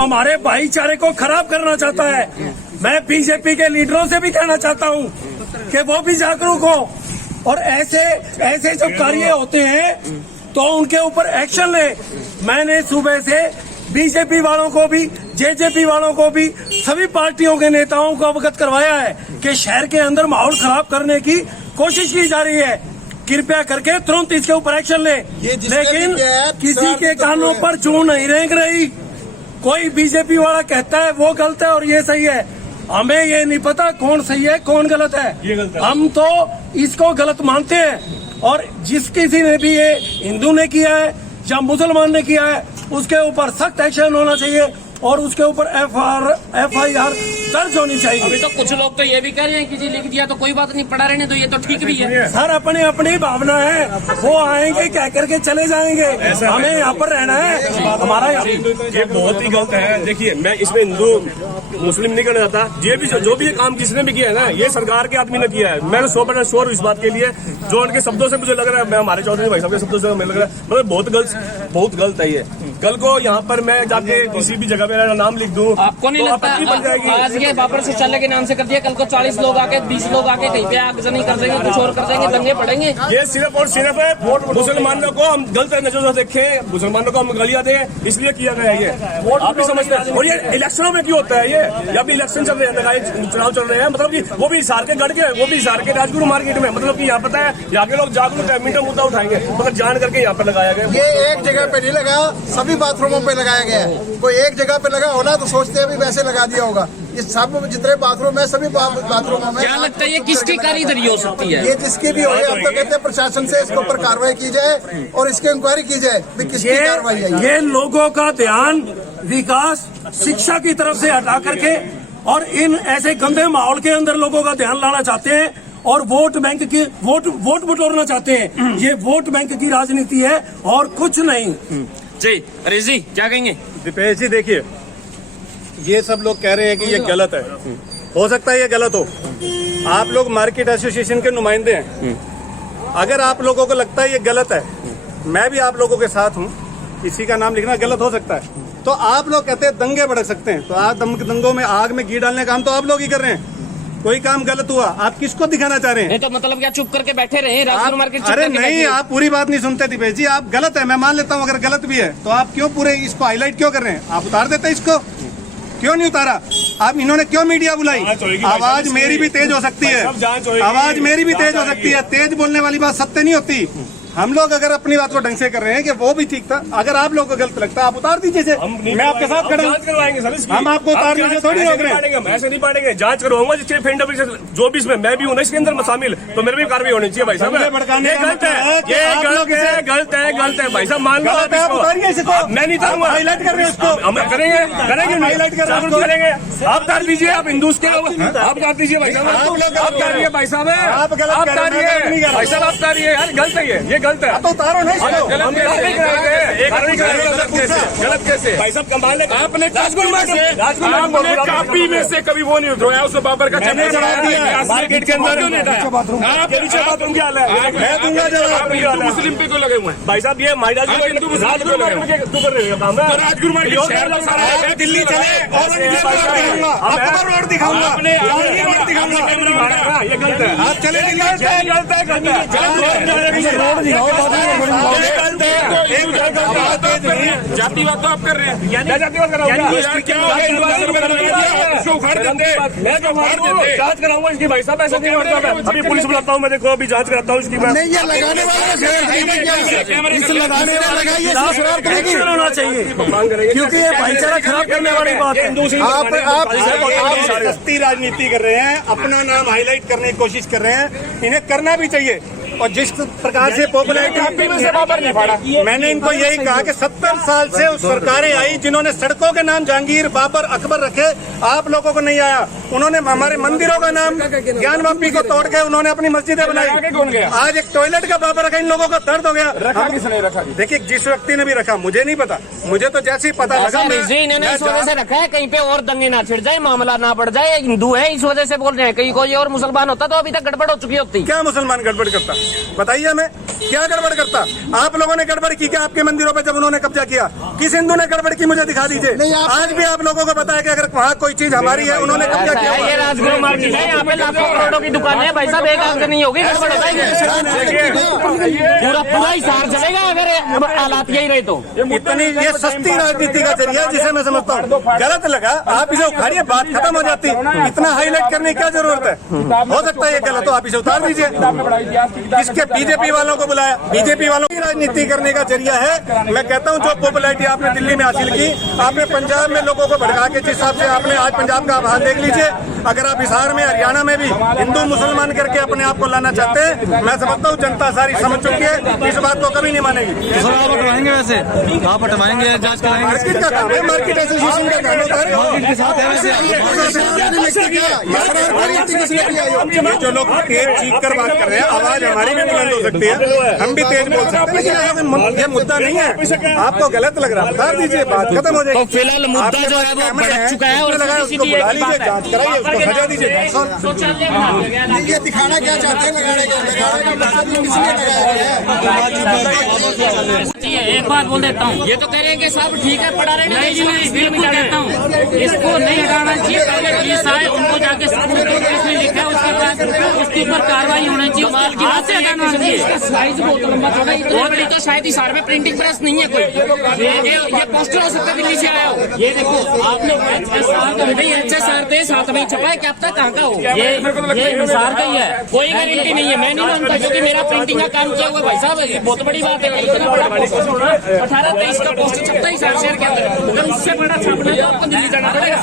हमारे भाईचारे को खराब करना चाहता है। मैं बीजेपी के लीडरों से भी कहना चाहता हूँ कि वो भी जागरूक हो और ऐसे जो कार्य होते हैं तो उनके ऊपर एक्शन ले। मैंने सुबह से बीजेपी वालों को भी, जेजेपी वालों को भी, सभी पार्टियों के नेताओं को अवगत करवाया है कि शहर के अंदर माहौल खराब करने की कोशिश की जा रही है। कृपया करके तुरंत इसके ऊपर एक्शन ले। लेकिन किसी के कानों पर जूं नहीं रेंग रही। कोई बीजेपी वाला कहता है वो गलत है और ये सही है। हमें ये नहीं पता कौन सही है कौन गलत है। हम तो इसको गलत मानते हैं और जिस किसी ने भी ये हिंदू ने किया है या मुसलमान ने किया है उसके ऊपर सख्त एक्शन होना चाहिए और उसके ऊपर FIR दर्ज होनी चाहिए। अभी तो कुछ लोग तो ये भी कह रहे हैं कि जी लिख दिया तो कोई बात नहीं, पढ़ा रहने तो ये तो ठीक भी है। सर अपनी अपनी भावना है, वो आएंगे कह करके चले जाएंगे, हमें यहाँ पर रहना है। हमारा ये बहुत ही गलत है। देखिए मैं इसमें हिंदू मुस्लिम नहीं करना चाहता। ये भी जो भी ये काम किसने भी किया है ना, ये सरकार के आदमी ने किया है। मैं 100% श्योर हूँ इस बात के लिए। जो उनके शब्दों से मुझे लग रहा है, मैं हमारे चौधरी भाई साहब के शब्दों से मुझे लग रहा है मतलब बहुत गलत है ये। कल को यहाँ पर मैं जाके किसी भी जगह मेरा नाम लिख दूं, आपको नहीं लगता आज ये बाबर शौचालय के नाम से कर दिया, कल को 40 लोग आके 20 लोग आके कहीं पे आगजनी कर देंगे, कुछ और कर देंगे, दंगे पड़ेंगे। ये सिर्फ और सिर्फ है मुसलमानों को हम गलत नजरों से देखें, मुसलमानों को हम गालियां दें, इसलिए किया गया है ये। आप भी समझते हैं। और ये इलेक्शनों में क्यों होता है ये? जब भी इलेक्शन चल रहे हैं, चुनाव चल रहे हैं, मतलब की वो भी हिसार के गढ़ के, वो भी हिसार के राजगुरु मार्केट में, मतलब की यहाँ पता है यहाँ के लोग जागरूक है, मीटर मुद्दा उठाएंगे, मगर जान करके यहाँ पर लगाया गया। ये एक जगह पे नहीं लगा, सभी बाथरूमों पे लगाया गया है। कोई एक जगह पे लगा होना तो सोचते हैं भी वैसे लगा दिया होगा। ये सब जितने बाथरूम है सभी बाथरूमों में। क्या लगता है ये किसकी कारीगरी हो सकती है? ये जिसकी भी हो, हम तो कहते हैं प्रशासन से इसके ऊपर कार्रवाई की जाए और इसकी इंक्वायरी की जाए कि किसकी कार्रवाई है। ये लोगों का ध्यान विकास शिक्षा की तरफ से हटा करके और इन ऐसे गंदे माहौल के अंदर लोगों का ध्यान लाना चाहते हैं और वोट बैंक की वोट बटोरना चाहते हैं। ये वोट बैंक की राजनीति है और कुछ नहीं। जी अरे जी क्या कहेंगे? दीपेश जी देखिए, ये सब लोग कह रहे हैं कि ये गलत है। हो सकता है ये गलत हो। आप लोग मार्केट एसोसिएशन के नुमाइंदे हैं। अगर आप लोगों को लगता है ये गलत है, मैं भी आप लोगों के साथ हूँ। किसी का नाम लिखना गलत हो सकता है, तो आप लोग कहते हैं दंगे भड़क सकते हैं, तो आज दंगों में आग में घी डालने का काम तो आप लोग ही कर रहे हैं। कोई काम गलत हुआ, आप किसको दिखाना चाह रहे हैं? तो मतलब क्या चुप करके बैठे रहे राजगुरु मार्केट? अरे नहीं, आप पूरी बात नहीं सुनते दीपेश जी। आप गलत है, मैं मान लेता हूँ अगर गलत भी है, तो आप क्यों पूरे इसको हाईलाइट क्यों कर रहे हैं? आप उतार देते इसको, क्यों नहीं उतारा? आप इन्होंने क्यों मीडिया बुलाई? आवाज मेरी भी तेज हो सकती है, आवाज मेरी भी तेज हो सकती है। तेज बोलने वाली बात सत्य नहीं होती। हम लोग अगर अपनी बात को ढंग से कर रहे हैं कि वो भी ठीक था, अगर आप लोगों को गलत लगता है आप उतार दीजिए। मैं आपके साथ खड़ा हूं, हम आपको उतार दीजिए थोड़ी हो गए। ऐसे नहीं पाएंगे, जांच करवाऊंगा जिसके जो भी इसमें मैं भी हूँ ना इसके अंदर शामिल, तो मेरे भी कार्रवाई होनी चाहिए भाई साहब। ये गलत है, ये गलत है भाई साहब, मान लो मैं नहीं करूंगा। हाईलाइट कर रहे हैं उसको, हम करेंगे हाईलाइट करेंगे। आप उतार दीजिए, आप हिंदूज के आप उतार दीजिए भाई साहब, आप उतारिए भाई साहब, आप उतारिए भाई साहब, आप उतारिए। यार गलत है ये गलत है, तो उतारो नहीं। गलत कैसे भाई साहब? कमाल है, आपने कापी में से कभी वो नहीं उतरवाया उसको बाबर का जवाब दिया मार्केट के अंदर। बाथरूम क्या हाल है? मैं दूंगा जवाब। हिंदू मुस्लिम पे क्यों लगे हुए हैं भाई साहब? ये हिंदू मुस्लिम कर रहे हो काम, राजगुरु मार्केट दिल्ली चले और रोड दिखाऊंगा, ये गलत है। आप चले जातिवाद तो आप कर रहे हैं, जातिवाद कर रहा हूँ। जांच कराऊंगा इसकी भाई साहब, ऐसा नहीं करता। अभी पुलिस बुलाता हूँ मैं, देखो अभी जांच कराता हूँ इसकी। मैं लगाने वाला होना चाहिए क्योंकि ये भाईचारा खराब करने वाली बात है। आप सस्ती राजनीति कर रहे हैं, अपना नाम हाईलाइट करने की कोशिश कर रहे हैं। इन्हें करना भी चाहिए। और जिस प्रकार से पॉपुलैरिटी मैंने इनको यही कहा कि 70 साल से उस सरकारें आई जिन्होंने सड़कों के नाम जहांगीर, बाबर, अकबर रखे, आप लोगों को नहीं आया। उन्होंने हमारे मंदिरों का नाम ज्ञानवापी को तोड़ के उन्होंने अपनी मस्जिदें बनाई। आज एक टॉयलेट का बाबर रखा, इन लोगों का दर्द हो गया। रखा किसने रखा? देखिए जिस व्यक्ति ने भी रखा, मुझे नहीं पता, मुझे तो जैसे ही पता लगा इन्होंने इस वजह से रखा है कहीं पे और दंगे ना छिड़ जाए, मामला ना बढ़ जाए। हिंदू है इस वजह से बोल रहे हैं, कहीं कोई और मुसलमान होता तो अभी तक गड़बड़ हो चुकी होती। क्या मुसलमान गड़बड़ करता? बताइए हमें क्या गड़बड़ करता? आप लोगों ने गड़बड़ की क्या आपके मंदिरों पर जब उन्होंने कब्जा किया? किस हिंदू ने गड़बड़ की मुझे दिखा दीजिए। आज भी आप लोगों को बताया कि अगर वहाँ कोई चीज हमारी है उन्होंने कब्जा किया। ये राजगुरु मार्केट है, यहाँ पे लाखों करोड़ों की दुकान है भाई साहब, एक आग नहीं होगी, गड़बड़ हो जाएगी। पूरा हिसार चलेगा अगर हालात यही रहे तो। इतनी ये सस्ती राजनीति का जरिया जिसे मैं समझता हूँ गलत लगा, आप इसे उखाड़िए, बात खत्म हो जाती। इतना हाईलाइट करने की क्या जरूरत है? हो सकता है ये गलत हो, आप इसे उतार दीजिए। इसके बीजेपी वालों को बुलाया, बीजेपी वालों की राजनीति करने का जरिया है। मैं कहता हूँ जो पॉपुलैरिटी आपने दिल्ली में हासिल की, आपने पंजाब में लोगों को भड़का के जिस हिसाब से आपने आज पंजाब का हाल देख लीजिए। अगर आप हिसार में हरियाणा में भी हिंदू मुसलमान करके अपने आप को लाना चाहते हैं, मैं समझता हूँ जनता सारी समझ चुकी है, इस बात को कभी नहीं मानेगी। आप हटवाएंगे, वैसे आप हटवाएंगे, जांच कराएंगे। मार्केट का काम है, मार्केट एसोसिएशन का काम होता है। जो लोग तेज चीख कर बात कर रहे हैं, आवाज हमारी भी बुलंद हो सकती है, हम भी तेज बोल सकते हैं, लेकिन ये मुद्दा नहीं है। आपको गलत लग रहा है, बता दीजिए, बात खत्म हो जाएगी। तो फिलहाल मुद्दा जो है वो भड़क चुका है और उसको बुला लीजिए, जांच कराइए, उसको सजा दीजिए। ये दिखाना क्या चाहते हैं? लगाने का किसने लगाया? एक बात बोल देता हूँ, ये तो कह रहे हैं कि साहब ठीक है पढ़ा रहे हैं, नहीं मैं बिल्कुल कहता हूँ इसको नहीं हटाना चाहिए। पहले पुलिस आए, उनको जाके किसने लिखा है उसके बाद उसके ऊपर कार्रवाई होनी चाहिए, हाथ से हटाना चाहिए। साइज बहुत लंबा थोड़ा, बहुत बड़ी तो शायद हिसार में प्रिंटिंग प्रेस नहीं है कोई, ये पोस्टर हो सकता है दिल्ली से आया हो। ये देखो आपने HSR थे, साथ में छपा है, क्या पता कहाँ का हो, ये हिसार का ही है, कोई गारंटी नहीं है। मैं नहीं मानता क्योंकि मेरा प्रिंटिंग का काम किया हुआ भाई साहब, ये बहुत बड़ी बात है। इतना बड़ा 18-23 का पोस्टर छपता है हिसार शहर के अंदर, अगर उससे बड़ा छापना है तो आपको दिल्ली जाना पड़ेगा।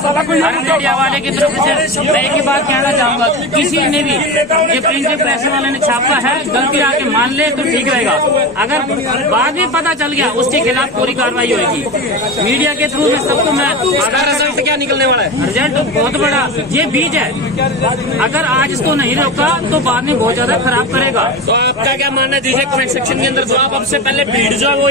मीडिया वाले की तरफ से मैं एक ही बात कहना चाहूंगा, किसी ने भी ये प्रिंटिंग प्रेस वाले ने छापा है, गलती आके मान ले तो ठीक रहेगा। अगर बाद में पता चल गया उसके खिलाफ पूरी कार्रवाई होगी। मीडिया के थ्रू में सबको मैं रिजल्ट क्या निकलने वाला है, रिजल्ट बहुत बड़ा ये बीज है। अगर आज इसको नहीं रोका तो बाद में बहुत ज्यादा खराब करेगा। तो आपका क्या मानना दीजिए कमेंट सेक्शन के अंदर, जो आप सबसे पहले भीड़ जो है वो